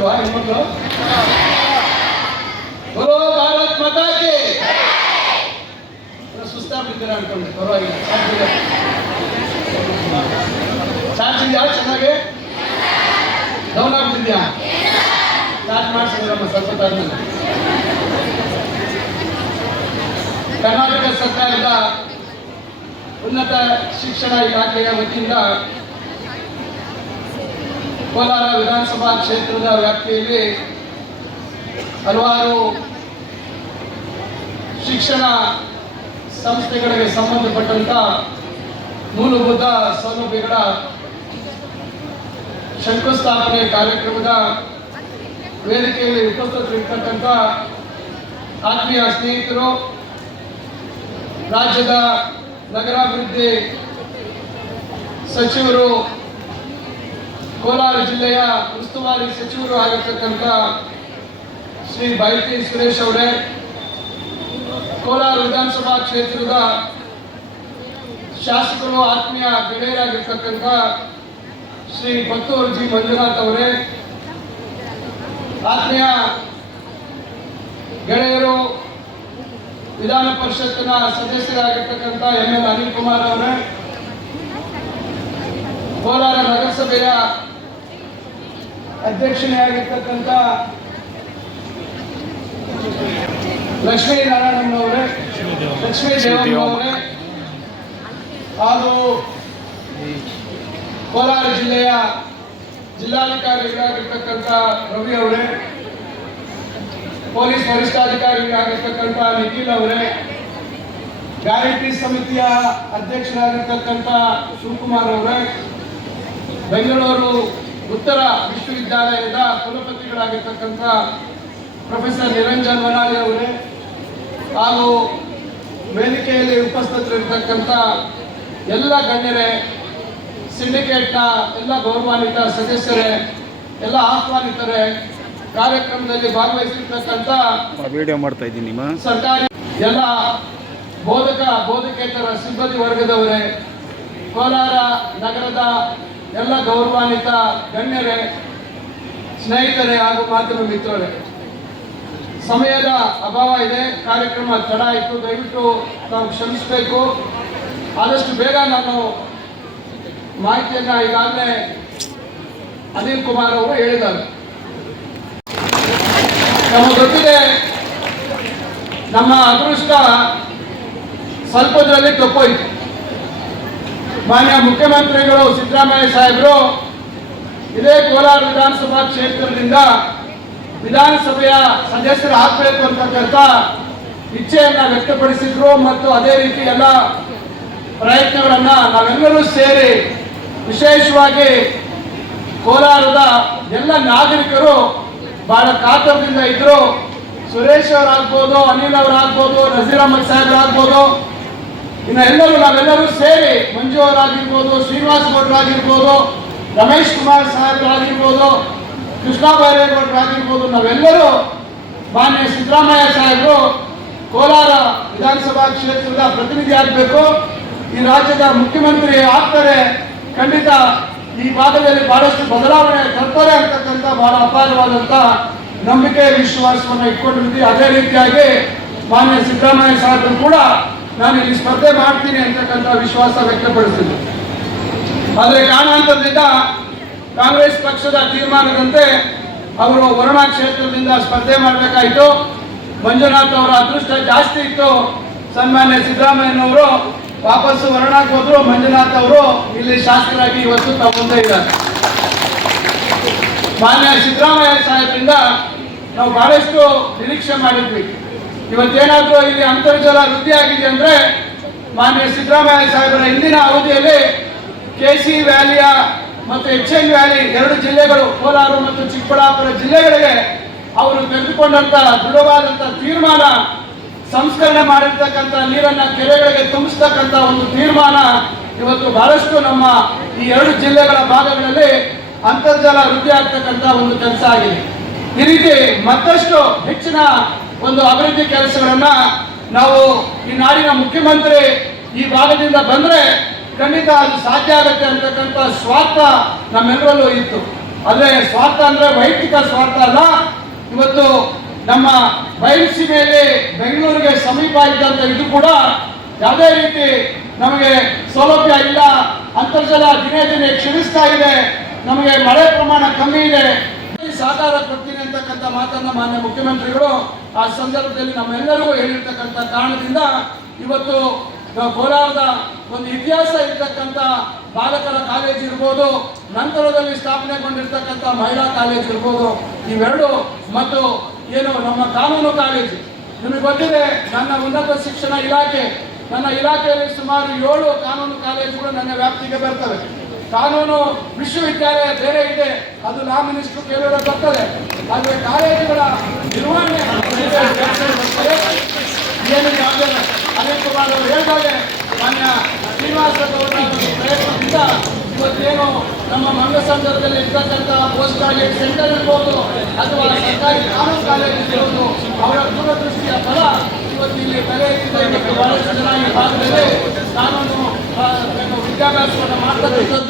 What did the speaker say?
ಇಲ್ವಾ ಹೆಣ್ಮಕ್ಳು ಬರೋ ಭಾರತ್ ಮತಾಗೆ. ಸುಸ್ತಾಗ್ಬಿಟ್ಟಿದ್ದೀರಾ ಅನ್ಕೊಂಡೆ, ಪರವಾಗಿಲ್ಲ, ಚಾರ್ಜ್ ಇದೆಯಾ? ಚೆನ್ನಾಗಿ? ಡೌನ್ ಆಗ್ಬಿಟ್ಟಿದ್ಯಾ? ಚಾರ್ಜ್ ಮಾಡಿಸಿದ್ರಮ್ಮ ಸ್ವಲ್ಪ ಕರ್ನಾಟಕ ಸರ್ಕಾರದ ಉನ್ನತ ಶಿಕ್ಷಣ ಇಲಾಖೆಯ ವತಿಯಿಂದ ಕೋಲಾರ ವಿಧಾನಸಭಾ ಕ್ಷೇತ್ರದ ವ್ಯಾಪ್ತಿಯಲ್ಲಿ ಹಲವಾರು ಶಿಕ್ಷಣ ಸಂಸ್ಥೆಗಳಿಗೆ ಸಂಬಂಧಪಟ್ಟಂತ ಮೂಲಭೂತ ಸೌಲಭ್ಯಗಳ ಶಂಕುಸ್ಥಾಪನೆ ಕಾರ್ಯಕ್ರಮದ ವೇದಿಕೆಯಲ್ಲಿ ಉಪಸ್ಥಿತರಿರ್ತಕ್ಕಂಥ ಆತ್ಮೀಯ ಸ್ನೇಹಿತರು, ರಾಜ್ಯದ ನಗರಾಭಿವೃದ್ಧಿ ಸಚಿವರು ಕೋಲಾರ ಜಿಲ್ಲೆಯ ಉಸ್ತುವಾರಿ ಸಚಿವರು ಆಗಿರ್ತಕ್ಕಂಥ ಶ್ರೀ ಬೈತಿ ಸುರೇಶ್ ಅವರೇ, ಕೋಲಾರ ವಿಧಾನಸಭಾ ಕ್ಷೇತ್ರದ ಶಾಸಕರು ಆತ್ಮೀಯ ಗೆಳೆಯರಾಗಿರ್ತಕ್ಕಂಥ ಶ್ರೀ ಪತ್ತೂರು ಜಿ ಮಂಜುನಾಥ್ ಅವರೇ, ಆತ್ಮೀಯ ಗೆಳೆಯರು, ವಿಧಾನ ಪರಿಷತ್ತಿನ ಸದಸ್ಯರಾಗಿರ್ತಕ್ಕಂಥ ಎಂ ಎಲ್ ಅನಿಲ್ ಕುಮಾರ್ ಅವರೇ, ಕೋಲಾರ ನಗರಸಭೆಯ ಅಧ್ಯಕ್ಷನೇ ಆಗಿರ್ತಕ್ಕಂಥ ಲಕ್ಷ್ಮೀ ಅವರೇ ಲಕ್ಷ್ಮೀ ದೇವಮ್ಮನವರೇ ಹಾಗೂ ಕೋಲಾರ ಜಿಲ್ಲೆಯ ಜಿಲ್ಲಾಧಿಕಾರಿಗಳಾಗಿರ್ತಕ್ಕಂಥ ರವಿ ಅವರೇ ಪೊಲೀಸ್ ವರಿಷ್ಠಾಧಿಕಾರಿಗಳಾಗಿರ್ತಕ್ಕಂಥ ನಿಖಿಲ್ ಅವರೇ ಗ್ಯಾರಂಟಿ ಸಮಿತಿಯ ಅಧ್ಯಕ್ಷರಾಗಿರ್ತಕ್ಕಂಥ ಶಿವಕುಮಾರ್ ಅವರೇ ಬೆಂಗಳೂರು ಉತ್ತರ ವಿಶ್ವವಿದ್ಯಾಲಯದ ಕುಲಪತಿಗಳಾಗಿರ್ತಕ್ಕಂಥ ಪ್ರೊಫೆಸರ್ ನಿರಂಜನ್ ವನಾಲಿ ಅವರೇ ಹಾಗೂ ವೇದಿಕೆಯಲ್ಲಿ ಉಪಸ್ಥಿತರಿರ್ತಕ್ಕಂಥ ಎಲ್ಲ ಗಣ್ಯರೇ ಸಿಂಡಿಕೇಟ್ನ ಎಲ್ಲ ಗೌರವಾನ್ವಿತ ಸದಸ್ಯರೇ ಎಲ್ಲ ಆಹ್ವಾನಿತರೇ ಕಾರ್ಯಕ್ರಮದಲ್ಲಿ ಭಾಗವಹಿಸಿರ್ತಕ್ಕಂಥ ವಿಡಿಯೋ ಮಾಡ್ತಾ ಇದ್ದೀನಿ ಸರ್ಕಾರಿ ಎಲ್ಲ ಬೋಧಕ ಬೋಧಕೇತರ ಸಿಬ್ಬಂದಿ ವರ್ಗದವರೇ ಕೋಲಾರ ನಗರದ ಎಲ್ಲ ಗೌರವಾನ್ವಿತ ಗಣ್ಯರೇ, ಸ್ನೇಹಿತರೇ ಹಾಗೂ ಮಾಧ್ಯಮ ಮಿತ್ರರೇ, ಸಮಯದ ಅಭಾವ ಇದೆ, ಕಾರ್ಯಕ್ರಮ ತಡ ಆಯಿತು, ದಯವಿಟ್ಟು ನಾವು ಕ್ಷಮಿಸಬೇಕು. ಆದಷ್ಟು ಬೇಗ ನಾನು ಮಾಹಿತಿಯನ್ನು ಈಗಾಗಲೇ ಅನಿಲ್ ಕುಮಾರ್ ಅವರು ಹೇಳಿದ್ದಾರೆ. ನಮ್ಮ ಗೊತ್ತಿದೆ ನಮ್ಮ ಅದೃಷ್ಟ ಸ್ವಲ್ಪದ್ರಲ್ಲಿ ತಪ್ಪೋಯ್ತು. ಮಾನ್ಯ ಮುಖ್ಯಮಂತ್ರಿಗಳು ಸಿದ್ದರಾಮಯ್ಯ ಸಾಹೇಬರು, ಇದೇ ಕೋಲಾರ ವಿಧಾನಸಭಾ ಕ್ಷೇತ್ರದಿಂದ ವಿಧಾನಸಭೆಯ ಸದಸ್ಯರು ಆಗ್ಬೇಕು ಅಂತಕ್ಕಂಥ ಇಚ್ಛೆಯನ್ನ ವ್ಯಕ್ತಪಡಿಸಿದ್ರು ಮತ್ತು ಅದೇ ರೀತಿ ಎಲ್ಲ ಪ್ರಯತ್ನಗಳನ್ನ ನಾವೆಲ್ಲರೂ ಸೇರಿ ವಿಶೇಷವಾಗಿ ಕೋಲಾರದ ಎಲ್ಲ ನಾಗರಿಕರು ಬಹಳ ಕಾತರದಿಂದ ಇದ್ರು. ಸುರೇಶ್ ಅವರಾಗ್ಬೋದು, ಅನಿಲ್ ಅವರಾಗ್ಬೋದು, ನಜೀರ್ ಅಹಮದ್ ಸಾಹೇಬ್ರಾಗ್ಬೋದು ಇನ್ನು ಎಲ್ಲರೂ ನಾವೆಲ್ಲರೂ ಸೇರಿ ಮಂಜು ಅವರಾಗಿರ್ಬೋದು ಶ್ರೀನಿವಾಸ್ ಗೌಡ್ರಾಗಿರ್ಬೋದು ರಮೇಶ್ ಕುಮಾರ್ ಸಾಹೇಬ್ರಾಗಿರ್ಬೋದು, ಕೃಷ್ಣ ಬೈರೇಗೌಡರಾಗಿರ್ಬೋದು, ನಾವೆಲ್ಲರೂ ಮಾನ್ಯ ಸಿದ್ದರಾಮಯ್ಯ ಸಾಹೇಬರು ಕೋಲಾರ ವಿಧಾನಸಭಾ ಕ್ಷೇತ್ರದ ಪ್ರತಿನಿಧಿ ಆಗಬೇಕು. ಈ ರಾಜ್ಯದ ಮುಖ್ಯಮಂತ್ರಿ ಆಗ್ತಾರೆ. ಖಂಡಿತ ಈ ಭಾಗದಲ್ಲಿ ಬಹಳಷ್ಟು ಬದಲಾವಣೆ ತರ್ತಾರೆ ಅಂತಕ್ಕಂಥ ಬಹಳ ಅಪಾರವಾದಂಥ ನಂಬಿಕೆ, ವಿಶ್ವಾಸವನ್ನು ಇಟ್ಕೊಂಡಿರ್ತೀವಿ. ಅದೇ ರೀತಿಯಾಗಿ ಮಾನ್ಯ ಸಿದ್ದರಾಮಯ್ಯ ಸಾಹೇಬರು ಕೂಡ ನಾನು ಇಲ್ಲಿ ಸ್ಪರ್ಧೆ ಮಾಡ್ತೀನಿ ಅಂತಕ್ಕಂಥ ವಿಶ್ವಾಸ ವ್ಯಕ್ತಪಡಿಸಿದ್ರು ಆದರೆ ಕಾರಣಾಂತರದಿಂದ ಕಾಂಗ್ರೆಸ್ ಪಕ್ಷದ ತೀರ್ಮಾನದಂತೆ ಅವರು ವರುಣಾ ಕ್ಷೇತ್ರದಿಂದ ಸ್ಪರ್ಧೆ ಮಾಡಬೇಕಾಯಿತು. ಮಂಜುನಾಥ್ ಅವರ ಅದೃಷ್ಟ ಜಾಸ್ತಿ ಇತ್ತು. ಸನ್ಮಾನ್ಯ ಸಿದ್ದರಾಮಯ್ಯನವರು ವಾಪಸ್ಸು ವರ್ಣಕ್ಕೆ ಹೋದ್ರು. ಮಂಜುನಾಥ್ ಅವರು ಇಲ್ಲಿ ಶಾಸಕರಾಗಿ ಇವತ್ತು ತಾವು ಮುಂದೆ ಇದ್ದಾರೆ. ಮಾನ್ಯ ಸಿದ್ದರಾಮಯ್ಯ ಸಾಹೇಬರಿಂದ ನಾವು ಬಹಳಷ್ಟು ನಿರೀಕ್ಷೆ ಮಾಡಿದ್ವಿ. ಇವತ್ತೇನಾದ್ರೂ ಇಲ್ಲಿ ಅಂತರ್ಜಲ ವೃದ್ಧಿ ಆಗಿದೆ ಅಂದ್ರೆ ಮಾನ್ಯ ಸಿದ್ದರಾಮಯ್ಯ ಸಾಹೇಬರ ಹಿಂದಿನ ಅವಧಿಯಲ್ಲಿ ಕೆ ಸಿ ವ್ಯಾಲಿಯ ಮತ್ತು ಎಚ್ ಎನ್ ವ್ಯಾಲಿ ಎರಡು ಜಿಲ್ಲೆಗಳು, ಕೋಲಾರ ಮತ್ತು ಚಿಕ್ಕಬಳ್ಳಾಪುರ ಜಿಲ್ಲೆಗಳಿಗೆ ಅವರು ತೆಗೆದುಕೊಂಡಂತ ದೃಢವಾದಂತ ತೀರ್ಮಾನ, ಸಂಸ್ಕರಣೆ ಮಾಡಿರ್ತಕ್ಕಂಥ ನೀರನ್ನ ಕೆರೆಗಳಿಗೆ ತುಂಬಿಸ್ತಕ್ಕಂಥ ಒಂದು ತೀರ್ಮಾನ ಇವತ್ತು ಬಹಳಷ್ಟು ನಮ್ಮ ಈ ಎರಡು ಜಿಲ್ಲೆಗಳ ಭಾಗಗಳಲ್ಲಿ ಅಂತರ್ಜಲ ವೃದ್ಧಿ ಆಗ್ತಕ್ಕಂಥ ಒಂದು ಕೆಲಸ ಆಗಿದೆ. ಈ ರೀತಿ ಮತ್ತಷ್ಟು ಹೆಚ್ಚಿನ ಒಂದು ಅಭಿವೃದ್ಧಿ ಕೆಲಸಗಳನ್ನ ನಾವು ಈ ನಾಡಿನ ಮುಖ್ಯಮಂತ್ರಿ ಈ ಭಾಗದಿಂದ ಬಂದ್ರೆ ಖಂಡಿತ ಅದು ಸಾಧ್ಯ ಆಗುತ್ತೆ ಅಂತಕ್ಕಂಥ ಸ್ವಾರ್ಥ ನಮ್ಮೆಲ್ಲರಲ್ಲೂ ಇತ್ತು. ಅದೇ ಸ್ವಾರ್ಥ ಅಂದ್ರೆ ವೈಯಕ್ತಿಕ ಸ್ವಾರ್ಥ ಅಲ್ಲ. ಇವತ್ತು ನಮ್ಮ ಬಯಲುಸೀಮೆಯಲ್ಲಿ ಬೆಂಗಳೂರಿಗೆ ಸಮೀಪ ಇದ್ದಂತ ಇದು ಕೂಡ ಯಾವುದೇ ರೀತಿ ನಮಗೆ ಸೌಲಭ್ಯ ಇಲ್ಲ. ಅಂತರ್ಜಲ ದಿನೇ ದಿನೇ ಕ್ಷೀಣಿಸ್ತಾ ಇದೆ. ನಮಗೆ ಮಳೆ ಪ್ರಮಾಣ ಕಮ್ಮಿ ಇದೆ. ಸಹಕಾರ ಕೊಡ್ತೀನಿ ಅಂತಕ್ಕಂಥ ಮಾತನ್ನ ಮಾನ್ಯ ಮುಖ್ಯಮಂತ್ರಿಗಳು ಆ ಸಂದರ್ಭದಲ್ಲಿ ನಮ್ಮೆಲ್ಲರಿಗೂ ಹೇಳಿರ್ತಕ್ಕಂಥ ಕಾರಣದಿಂದ ಇವತ್ತು ಕೋಲಾರದ ಒಂದು ಇತಿಹಾಸ ಇರ್ತಕ್ಕಂಥ ಬಾಲಕರ ಕಾಲೇಜ್ ಇರ್ಬೋದು, ನಂತರದಲ್ಲಿ ಸ್ಥಾಪನೆಗೊಂಡಿರ್ತಕ್ಕಂಥ ಮಹಿಳಾ ಕಾಲೇಜ್ ಇರ್ಬೋದು, ಇವೆರಡು ಮತ್ತು ಏನು ನಮ್ಮ ಕಾನೂನು ಕಾಲೇಜು. ನಿಮಗೆ ಗೊತ್ತಿದೆ, ನನ್ನ ಉನ್ನತ ಶಿಕ್ಷಣ ಇಲಾಖೆ, ನನ್ನ ಇಲಾಖೆಯಲ್ಲಿ ಸುಮಾರು ಏಳು ಕಾನೂನು ಕಾಲೇಜುಗಳು ನನ್ನ ವ್ಯಾಪ್ತಿಗೆ ಬರ್ತವೆ. ಕಾನೂನು ವಿಶ್ವವಿದ್ಯಾಲಯ ಬೇರೆ ಇದೆ. ಅದು ಲಾ ಮಿನಿಸ್ಟರ್ ಕೇಳಿದ್ರೆ ಬರ್ತದೆ. ಆದರೆ ಕಾಲೇಜುಗಳ ನಿರ್ವಹಣೆ ಅನಿಲ್ ಕುಮಾರ್ ಅವರು ಹೇಳಿದಾಗೆ ಮಾನ್ಯ ಶ್ರೀನಿವಾಸ ಗೌಡ ಪ್ರಯತ್ನದಿಂದ ಇವತ್ತೇನು ನಮ್ಮ ಮಂಗಸಂದ್ರದಲ್ಲಿ ಇರ್ತಕ್ಕಂಥ ಪೋಸ್ಟ್ ಗ್ರಾಜುಯೇಟ್ ಸೆಂಟರ್ ಇರ್ಬೋದು ಅಥವಾ ಸರ್ಕಾರಿ ಕಾನೂನು ಕಾಲೇಜ್ ಇರ್ಬೋದು, ಅವರ ದೂರದೃಷ್ಟಿಯ ಫಲ ಇವತ್ತು ಇಲ್ಲಿ ಎತ್ತಿದೆ ಬಹಳಷ್ಟು ಜನ ಈ ಭಾಗದಲ್ಲಿ ಕಾನೂನು ವಿದ್ಯಾಭ್ಯಾಸವನ್ನು ಮಾಡ್ತಕ್ಕಂಥದ್ದು.